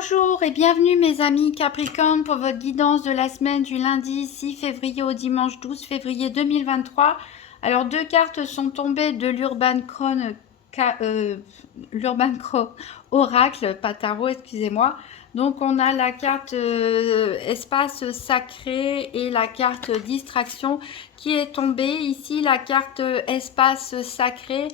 Bonjour et bienvenue mes amis Capricorne pour votre guidance de la semaine du lundi 6 février au dimanche 12 février 2023. Alors deux cartes sont tombées de l'Urban Crow Oracle, pas tarot, excusez-moi. Donc on a la carte espace sacré et la carte distraction qui est tombée. Ici la carte espace sacré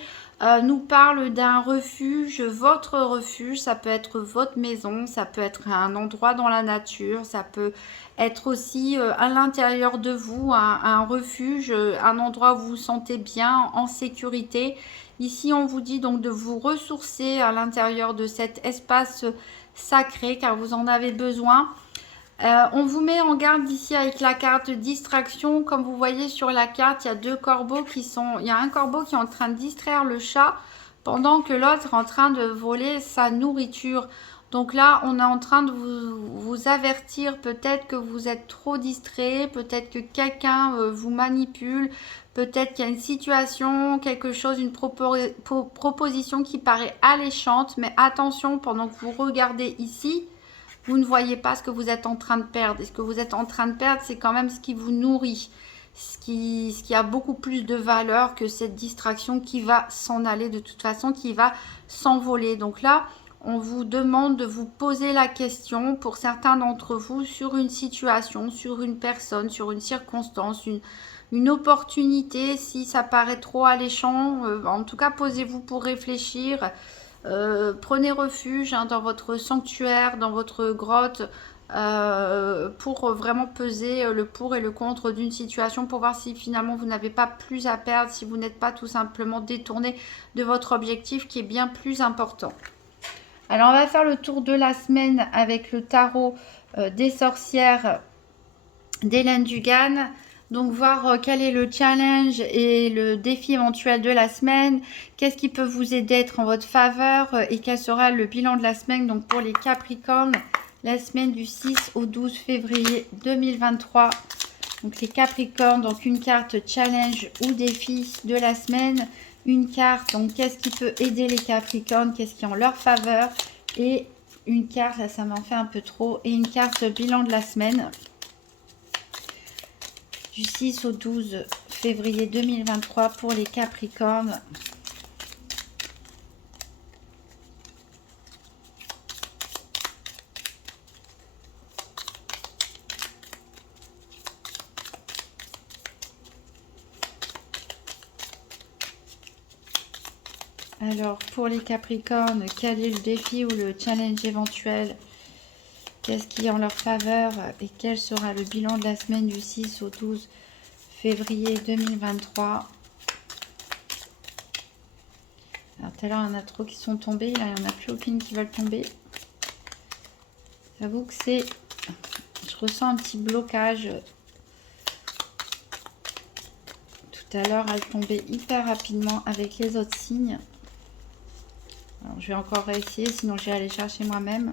nous parle d'un refuge, votre refuge, ça peut être votre maison, ça peut être un endroit dans la nature, ça peut être aussi à l'intérieur de vous, un refuge, un endroit où vous vous sentez bien, en sécurité. Ici, on vous dit donc de vous ressourcer à l'intérieur de cet espace sacré car vous en avez besoin. On vous met en garde ici avec la carte distraction. Comme vous voyez sur la carte, il y a deux corbeaux qui sont... Il y a un corbeau qui est en train de distraire le chat pendant que l'autre est en train de voler sa nourriture. Donc là, on est en train de vous avertir. Peut-être que vous êtes trop distrait. Peut-être que quelqu'un vous manipule. Peut-être qu'il y a une situation, quelque chose, une proposition qui paraît alléchante. Mais attention, pendant que vous regardez ici... Vous ne voyez pas ce que vous êtes en train de perdre. Et ce que vous êtes en train de perdre, c'est quand même ce qui vous nourrit. Ce qui a beaucoup plus de valeur que cette distraction qui va s'en aller de toute façon, qui va s'envoler. Donc là, on vous demande de vous poser la question, pour certains d'entre vous, sur une situation, sur une personne, sur une circonstance, une opportunité. Si ça paraît trop alléchant, en tout cas, posez-vous pour réfléchir. Prenez refuge dans votre sanctuaire, dans votre grotte, pour vraiment peser le pour et le contre d'une situation, pour voir si finalement vous n'avez pas plus à perdre, si vous n'êtes pas tout simplement détourné de votre objectif qui est bien plus important. Alors on va faire le tour de la semaine avec le tarot des sorcières d'Hélène Dugan. Donc voir quel est le challenge et le défi éventuel de la semaine, qu'est-ce qui peut vous aider à être en votre faveur et quel sera le bilan de la semaine. Donc pour les Capricornes, la semaine du 6 au 12 février 2023. Donc les Capricornes, donc une carte challenge ou défi de la semaine, une carte, donc qu'est-ce qui peut aider les Capricornes, qu'est-ce qui est en leur faveur, et une carte, là ça m'en fait un peu trop, et une carte bilan de la semaine. Du 6 au 12 février 2023 pour les Capricornes. Alors, pour les Capricornes, quel est le défi ou le challenge éventuel? Qu'est-ce qui est en leur faveur et quel sera le bilan de la semaine du 6 au 12 février 2023? Alors tout à l'heure, il y en a trop qui sont tombés. Là, il n'y en a plus aucune qui veulent tomber. J'avoue que c'est... Je ressens un petit blocage. Tout à l'heure, elle tombait hyper rapidement avec les autres signes. Alors, je vais encore réessayer, sinon je vais aller chercher moi-même.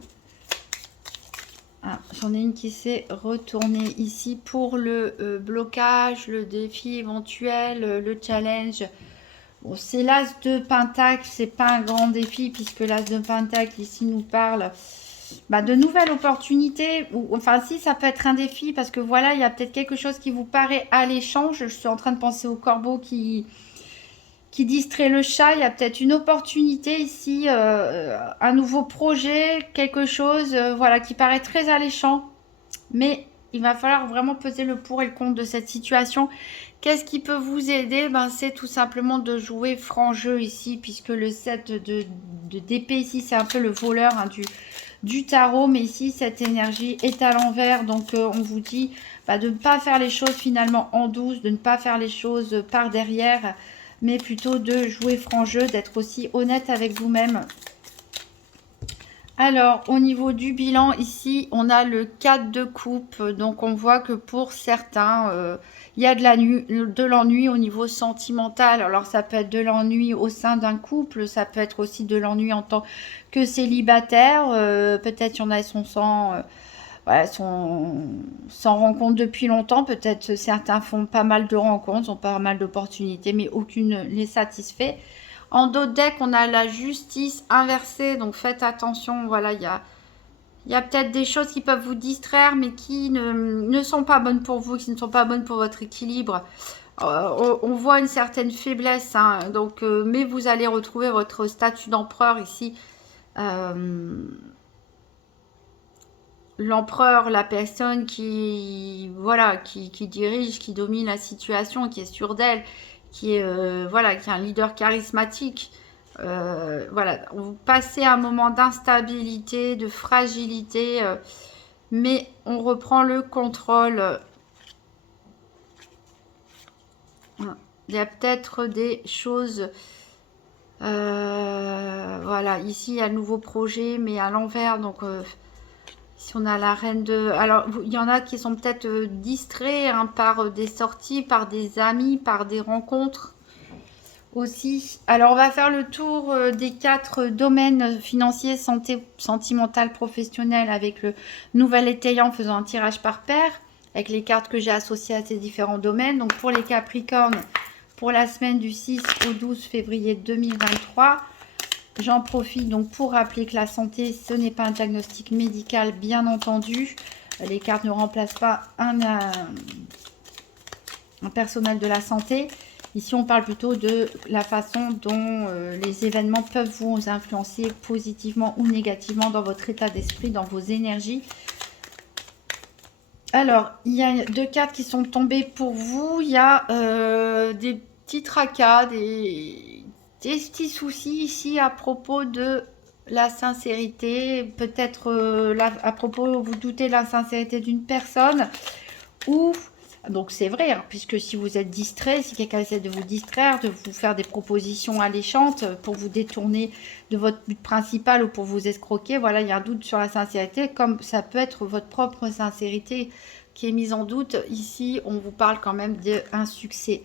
Ah, j'en ai une qui s'est retournée ici pour le blocage, le défi éventuel, le challenge. Bon, c'est l'as de pentacle, c'est pas un grand défi puisque l'as de pentacle ici nous parle de nouvelles opportunités. Ou, enfin si, ça peut être un défi parce que voilà, il y a peut-être quelque chose qui vous paraît alléchant. Je suis en train de penser au corbeau qui distrait le chat. Il y a peut-être une opportunité ici, un nouveau projet, quelque chose voilà, qui paraît très alléchant. Mais il va falloir vraiment peser le pour et le contre de cette situation. Qu'est-ce qui peut vous aider? C'est tout simplement de jouer franc jeu ici, puisque le 7 d'épée ici, c'est un peu le voleur du tarot. Mais ici, cette énergie est à l'envers. Donc, on vous dit de ne pas faire les choses finalement en douce, de ne pas faire les choses par derrière, mais plutôt de jouer franc jeu, d'être aussi honnête avec vous-même. Alors, au niveau du bilan, ici, on a le 4 de coupe. Donc, on voit que pour certains, il y a de l'ennui au niveau sentimental. Alors, ça peut être de l'ennui au sein d'un couple. Ça peut être aussi de l'ennui en tant que célibataire. Peut-être qu'il y en a qui sont sans rencontre depuis longtemps. Peut-être certains font pas mal de rencontres, ont pas mal d'opportunités, mais aucune ne les satisfait. En d'autres decks, on a la justice inversée, donc faites attention, voilà, il y a Il y a peut-être des choses qui peuvent vous distraire, mais qui ne sont pas bonnes pour vous, qui ne sont pas bonnes pour votre équilibre. On voit une certaine faiblesse, hein, donc, mais vous allez retrouver votre statut d'empereur ici. L'empereur, la personne qui, voilà, qui dirige, qui domine la situation, qui est sûre d'elle, qui est, voilà, qui est un leader charismatique. Voilà, vous passez un moment d'instabilité, de fragilité, mais on reprend le contrôle. Il y a peut-être des choses. Voilà, ici il y a un nouveau projet, mais à l'envers. Donc, si on a la reine de... Alors, il y en a qui sont peut-être distraits, hein, par des sorties, par des amis, par des rencontres aussi. Alors, on va faire le tour des 4 domaines financiers, santé, sentimental, professionnel, avec le nouvel étayant en faisant un tirage par paire, avec les cartes que j'ai associées à ces différents domaines. Donc, pour les Capricornes, pour la semaine du 6 au 12 février 2023, j'en profite donc pour rappeler que la santé, ce n'est pas un diagnostic médical, bien entendu. Les cartes ne remplacent pas un personnel de la santé. Ici, on parle plutôt de la façon dont les événements peuvent vous influencer positivement ou négativement dans votre état d'esprit, dans vos énergies. Alors, il y a 2 cartes qui sont tombées pour vous. Il y a des petits tracas, des petits soucis ici à propos de la sincérité. Peut-être à propos, vous doutez de la sincérité d'une personne. Ou, donc c'est vrai, hein, puisque si vous êtes distrait, si quelqu'un essaie de vous distraire, de vous faire des propositions alléchantes pour vous détourner de votre but principal ou pour vous escroquer, voilà, il y a un doute sur la sincérité, comme ça peut être votre propre sincérité qui est mise en doute. Ici, on vous parle quand même d'un succès.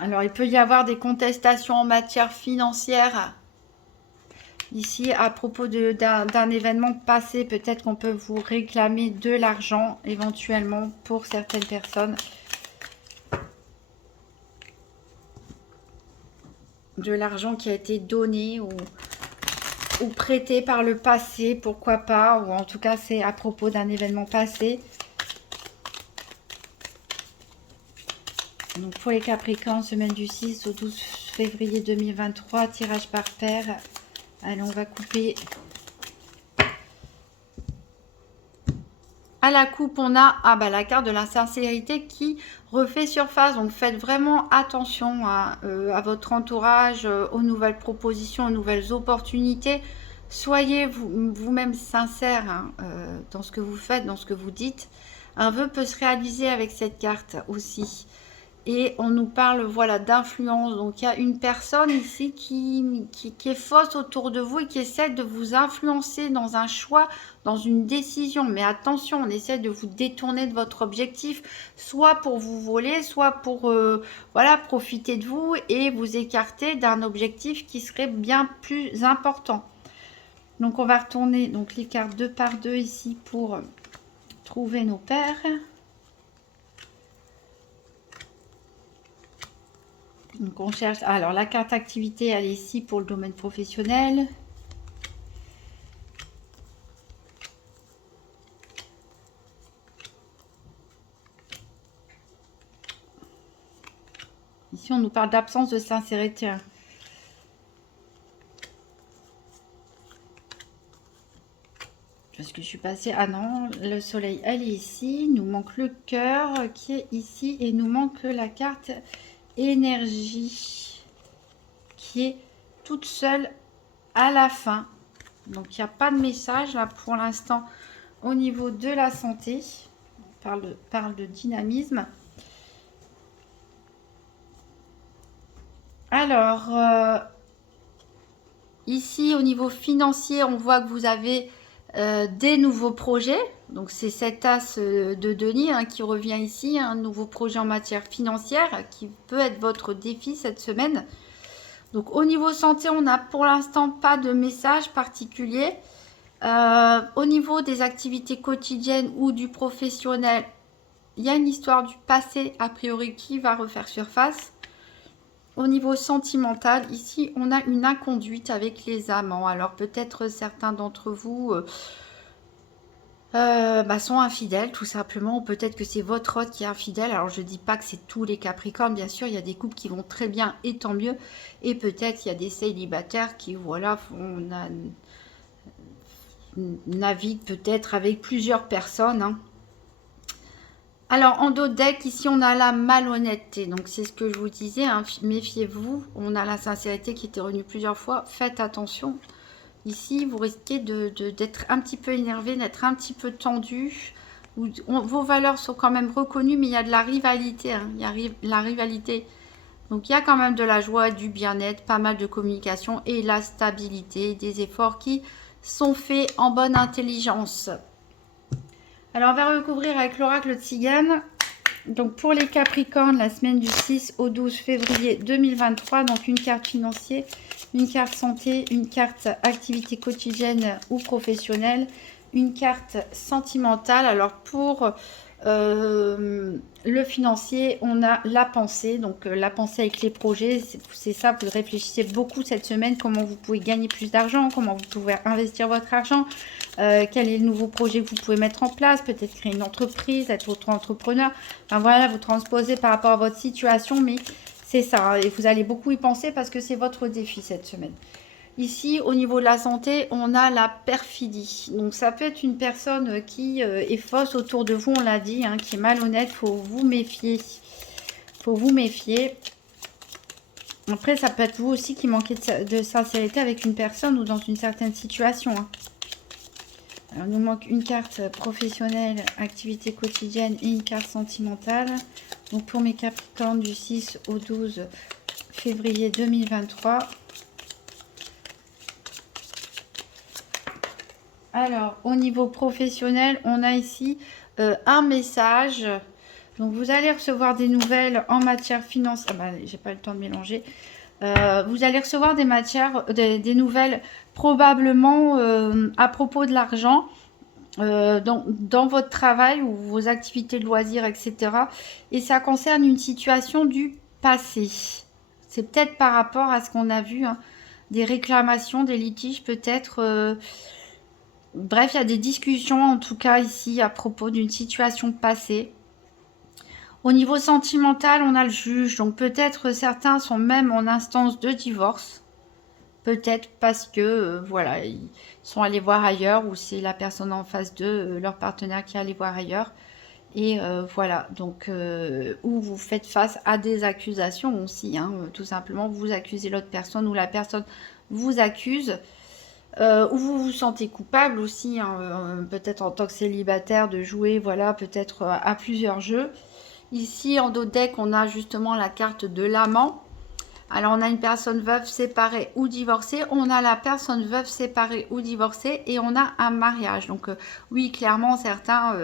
Alors, il peut y avoir des contestations en matière financière. Ici, à propos d'un événement passé, peut-être qu'on peut vous réclamer de l'argent, éventuellement, pour certaines personnes. De l'argent qui a été donné ou prêté par le passé, pourquoi pas, ou en tout cas, c'est à propos d'un événement passé. Donc, pour les Capricornes, semaine du 6 au 12 février 2023, tirage par paire. Allez, on va couper. À la coupe, on a la carte de la sincérité qui refait surface. Donc, faites vraiment attention à votre entourage, aux nouvelles propositions, aux nouvelles opportunités. Soyez vous-même sincère, hein, dans ce que vous faites, dans ce que vous dites. Un vœu peut se réaliser avec cette carte aussi. Et on nous parle, voilà, d'influence. Donc, il y a une personne ici qui est fausse autour de vous et qui essaie de vous influencer dans un choix, dans une décision. Mais attention, on essaie de vous détourner de votre objectif, soit pour vous voler, soit pour, voilà, profiter de vous et vous écarter d'un objectif qui serait bien plus important. Donc, on va retourner donc les cartes 2 par 2 ici pour trouver nos paires. Donc on cherche, alors la carte activité, elle est ici pour le domaine professionnel. Ici on nous parle d'absence de sincérité. Est-ce que je suis passée? Ah non, le soleil, elle est ici. Il nous manque le cœur qui est ici. Et il nous manque la carte énergie qui est toute seule à la fin. Donc, il n'y a pas de message là pour l'instant au niveau de la santé. On parle de dynamisme. Alors, ici, au niveau financier, on voit que vous avez des nouveaux projets. Donc, c'est cet as de denier, hein, qui revient ici. Un nouveau projet en matière financière qui peut être votre défi cette semaine. Donc, au niveau santé, on n'a pour l'instant pas de message particulier. Au niveau des activités quotidiennes ou du professionnel, il y a une histoire du passé, a priori, qui va refaire surface. Au niveau sentimental, ici, on a une inconduite avec les amants. Alors, peut-être certains d'entre vous sont infidèles, tout simplement. Ou peut-être que c'est votre autre qui est infidèle. Alors, je dis pas que c'est tous les Capricornes. Bien sûr, il y a des couples qui vont très bien et tant mieux. Et peut-être il y a des célibataires qui, voilà, naviguent peut-être avec plusieurs personnes, hein. Alors, en dos de deck, ici, on a la malhonnêteté. Donc, c'est ce que je vous disais, hein, méfiez-vous. On a la sincérité qui était revenue plusieurs fois. Faites attention. Ici, vous risquez d'être un petit peu énervé, d'être un petit peu tendu. Vos valeurs sont quand même reconnues, mais il y a de la rivalité, hein. Il y a la rivalité. Donc, il y a quand même de la joie, du bien-être, pas mal de communication et la stabilité, des efforts qui sont faits en bonne intelligence. Alors, on va recouvrir avec l'oracle de Tzigane. Donc, pour les Capricornes, la semaine du 6 au 12 février 2023, donc une carte financière, une carte santé, une carte activité quotidienne ou professionnelle, une carte sentimentale. Alors, pour le financier, on a la pensée. Donc, la pensée avec les projets, c'est ça, vous réfléchissez beaucoup cette semaine, comment vous pouvez gagner plus d'argent, comment vous pouvez investir votre argent. Quel est le nouveau projet que vous pouvez mettre en place, peut-être créer une entreprise, être votre entrepreneur. Enfin voilà, vous transposez par rapport à votre situation, mais c'est ça. Hein, et vous allez beaucoup y penser parce que c'est votre défi cette semaine. Ici, au niveau de la santé, on a la perfidie. Donc ça peut être une personne qui est fausse autour de vous, on l'a dit, hein, qui est malhonnête. Il faut vous méfier. Il faut vous méfier. Après, ça peut être vous aussi qui manquez de sincérité avec une personne ou dans une certaine situation. Hein. Alors, il nous manque une carte professionnelle, activité quotidienne et une carte sentimentale. Donc, pour mes Capricornes du 6 au 12 février 2023. Alors, au niveau professionnel, on a ici un message. Donc, vous allez recevoir des nouvelles en matière financière. Ah bah, j'ai pas le temps de mélanger. Vous allez recevoir des nouvelles probablement à propos de l'argent dans votre travail ou vos activités de loisirs, etc. Et ça concerne une situation du passé. C'est peut-être par rapport à ce qu'on a vu, hein, des réclamations, des litiges peut-être. Bref, il y a des discussions en tout cas ici à propos d'une situation passée. Au niveau sentimental, on a le juge, donc peut-être certains sont même en instance de divorce. Peut-être parce que, voilà, ils sont allés voir ailleurs ou c'est la personne en face d'eux, leur partenaire qui est allé voir ailleurs. Et voilà, donc, ou vous faites face à des accusations aussi, hein, tout simplement, vous accusez l'autre personne ou la personne vous accuse. Ou vous vous sentez coupable aussi, hein, peut-être en tant que célibataire, de jouer, voilà, peut-être à plusieurs jeux. Ici, en dos de deck, on a justement la carte de l'amant. Alors, on a une personne veuve, séparée ou divorcée. On a la personne veuve, séparée ou divorcée. Et on a un mariage. Donc, oui, clairement, certains...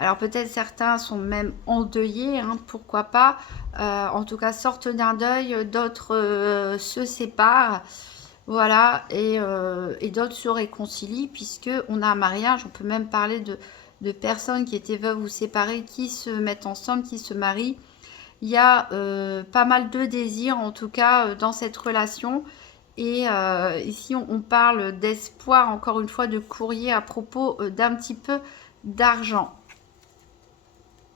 alors, peut-être certains sont même endeuillés. Hein, pourquoi pas. En tout cas, sortent d'un deuil. D'autres se séparent. Voilà. Et d'autres se réconcilient. Puisqu'on a un mariage. On peut même parler de personnes qui étaient veuves ou séparées, qui se mettent ensemble, qui se marient. Il y a pas mal de désirs, en tout cas, dans cette relation. Et ici, on parle d'espoir, encore une fois, de courrier à propos d'un petit peu d'argent.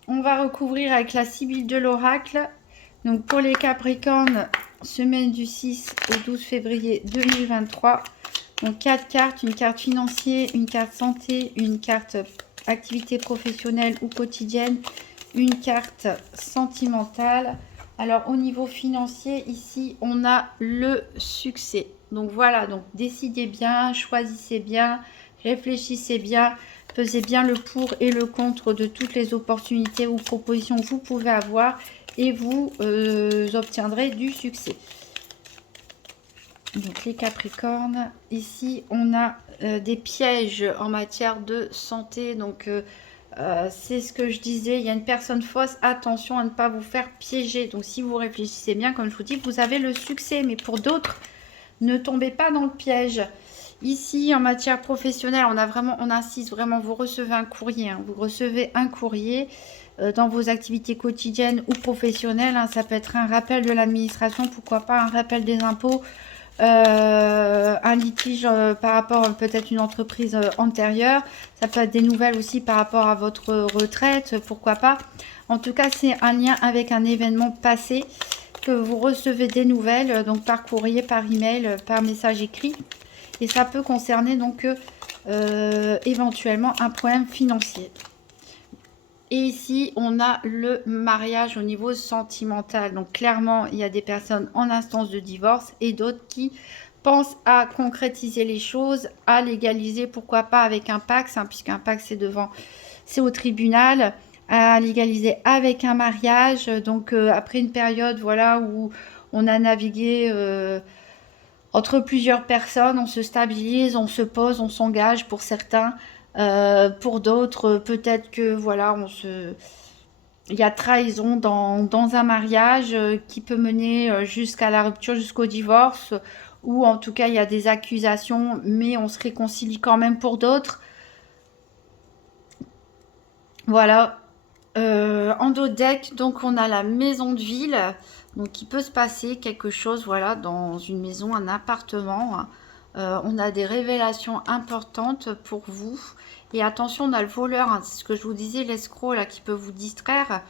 On va recouvrir avec la Sibylle de l'Oracle. Donc, pour les Capricornes, semaine du 6 au 12 février 2023. Donc, 4 cartes, une carte financière, une carte santé, une carte activité professionnelle ou quotidienne, une carte sentimentale. Alors au niveau financier, ici on a le succès. Donc voilà, donc décidez bien, choisissez bien, réfléchissez bien, pesez bien le pour et le contre de toutes les opportunités ou propositions que vous pouvez avoir et vous obtiendrez du succès. Donc les Capricornes, ici on a des pièges en matière de santé. Donc c'est ce que je disais, il y a une personne fausse, attention à ne pas vous faire piéger. Donc si vous réfléchissez bien, comme je vous dis, vous avez le succès. Mais pour d'autres, ne tombez pas dans le piège. Ici, en matière professionnelle, on insiste vraiment, vous recevez un courrier. Hein, vous recevez un courrier. dans vos activités quotidiennes ou professionnelles, hein. Ça peut être un rappel de l'administration, pourquoi pas un rappel des impôts, un litige par rapport à peut-être une entreprise antérieure. Ça peut être des nouvelles aussi par rapport à votre retraite, pourquoi pas. En tout cas, c'est un lien avec un événement passé que vous recevez des nouvelles, donc par courrier, par email, par message écrit. Et ça peut concerner donc éventuellement un problème financier. Et ici, on a le mariage au niveau sentimental. Donc clairement, il y a des personnes en instance de divorce et d'autres qui pensent à concrétiser les choses, à légaliser, pourquoi pas avec un Pacs, hein, puisqu'un Pacs c'est au tribunal, à légaliser avec un mariage. Donc après une période, voilà, où on a navigué entre plusieurs personnes, on se stabilise, on se pose, on s'engage pour certains. Pour d'autres, peut-être que voilà, il y a trahison dans un mariage qui peut mener jusqu'à la rupture, jusqu'au divorce, ou en tout cas il y a des accusations, mais on se réconcilie quand même pour d'autres. Voilà. En dos de deck, donc on a la maison de ville, donc il peut se passer quelque chose, voilà, dans une maison, un appartement. On a des révélations importantes pour vous. Et attention, on a le voleur, hein, c'est ce que je vous disais, l'escroc là qui peut vous distraire.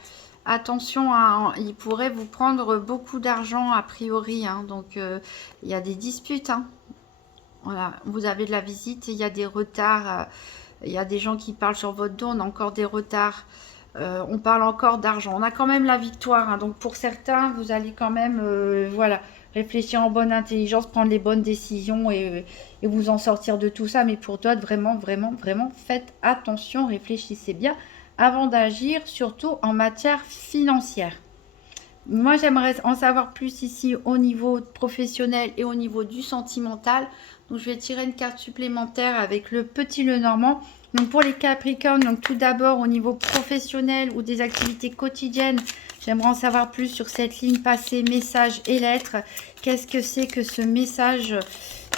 Attention, hein, il pourrait vous prendre beaucoup d'argent a priori, hein, donc il y a des disputes, hein. Voilà, vous avez de la visite, il y a des retards, il y a des gens qui parlent sur votre dos, on a encore des retards. On parle encore d'argent. On a quand même la victoire, hein. Donc pour certains, vous allez quand même voilà, réfléchir en bonne intelligence, prendre les bonnes décisions et vous en sortir de tout ça. Mais pour d'autres, vraiment, vraiment, vraiment, faites attention, réfléchissez bien avant d'agir, surtout en matière financière. Moi, j'aimerais en savoir plus ici au niveau professionnel et au niveau du sentimental. Donc, je vais tirer une carte supplémentaire avec le petit Lenormand. Donc, pour les Capricornes, donc tout d'abord au niveau professionnel ou des activités quotidiennes, j'aimerais en savoir plus sur cette ligne passée, message et lettres. Qu'est-ce que c'est que ce message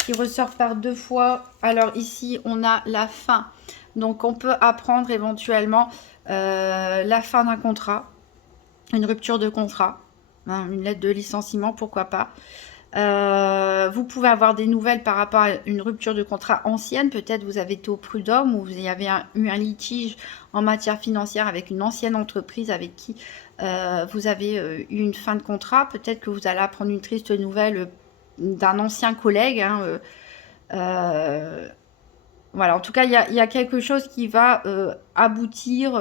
qui ressort par deux fois? Alors, ici, on a la fin. Donc, on peut apprendre éventuellement la fin d'un contrat. Une rupture de contrat, hein, une lettre de licenciement, pourquoi pas. Vous pouvez avoir des nouvelles par rapport à une rupture de contrat ancienne. Peut-être vous avez été au prud'homme ou vous avez eu un litige en matière financière avec une ancienne entreprise avec qui vous avez eu une fin de contrat. Peut-être que vous allez apprendre une triste nouvelle d'un ancien collègue, hein, voilà, en tout cas, il y a quelque chose qui va aboutir,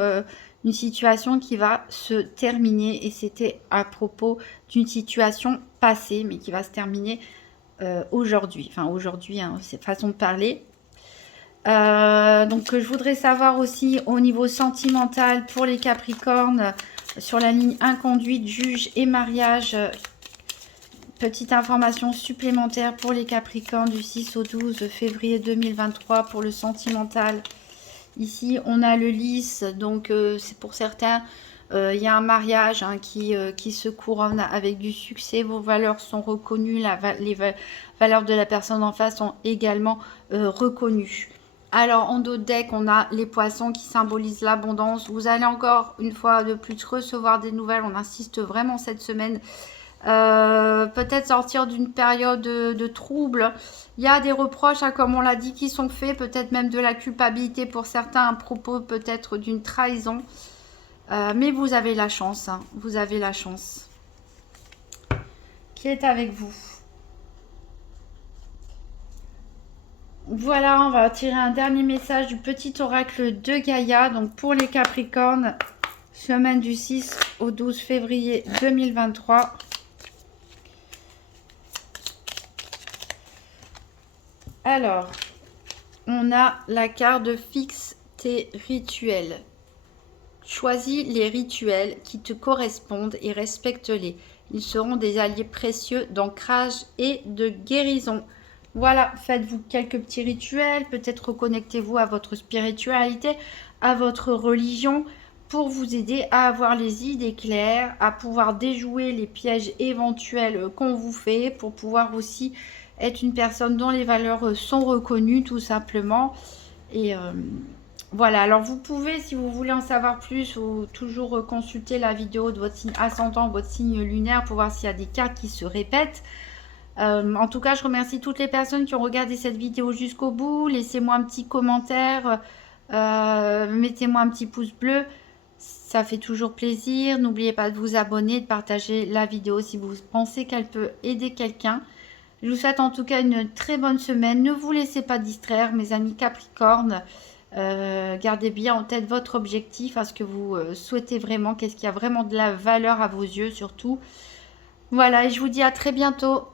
une situation qui va se terminer. Et c'était à propos d'une situation passée, mais qui va se terminer aujourd'hui. Enfin, aujourd'hui, hein, c'est façon de parler. Donc, je voudrais savoir aussi au niveau sentimental pour les Capricornes, sur la ligne inconduite, juge et mariage. Petite information supplémentaire pour les Capricornes du 6 au 12 février 2023 pour le sentimental. Ici, on a le lys, donc c'est pour certains, il y a un mariage, hein, qui se couronne avec du succès. Vos valeurs sont reconnues, les valeurs de la personne en face sont également reconnues. Alors, en dos de deck, on a les poissons qui symbolisent l'abondance. Vous allez encore, une fois de plus, recevoir des nouvelles. On insiste vraiment cette semaine. Peut-être sortir d'une période de trouble. Il y a des reproches, hein, comme on l'a dit, qui sont faits, peut-être même de la culpabilité pour certains à propos peut-être d'une trahison. Mais vous avez la chance, hein, vous avez la chance. Qui est avec vous? Voilà, on va tirer un dernier message du petit oracle de Gaïa. Donc pour les Capricornes, semaine du 6 au 12 février 2023. Alors, on a la carte de fixe tes rituels. Choisis les rituels qui te correspondent et respecte-les. Ils seront des alliés précieux d'ancrage et de guérison. Voilà, faites-vous quelques petits rituels. Peut-être reconnectez-vous à votre spiritualité, à votre religion, pour vous aider à avoir les idées claires, à pouvoir déjouer les pièges éventuels qu'on vous fait, pour pouvoir aussi être une personne dont les valeurs sont reconnues tout simplement. Et Voilà, alors vous pouvez, si vous voulez en savoir plus, ou toujours consulter la vidéo de votre signe ascendant, votre signe lunaire, pour voir s'il y a des cartes qui se répètent. En tout cas, je remercie toutes les personnes qui ont regardé cette vidéo jusqu'au bout. Laissez-moi un petit commentaire, mettez-moi un petit pouce bleu. Ça fait toujours plaisir. N'oubliez pas de vous abonner, de partager la vidéo si vous pensez qu'elle peut aider quelqu'un. Je vous souhaite en tout cas une très bonne semaine. Ne vous laissez pas distraire, mes amis Capricorne. Gardez bien en tête votre objectif, à ce que vous souhaitez vraiment, qu'est-ce qui a vraiment de la valeur à vos yeux surtout. Voilà, et je vous dis à très bientôt.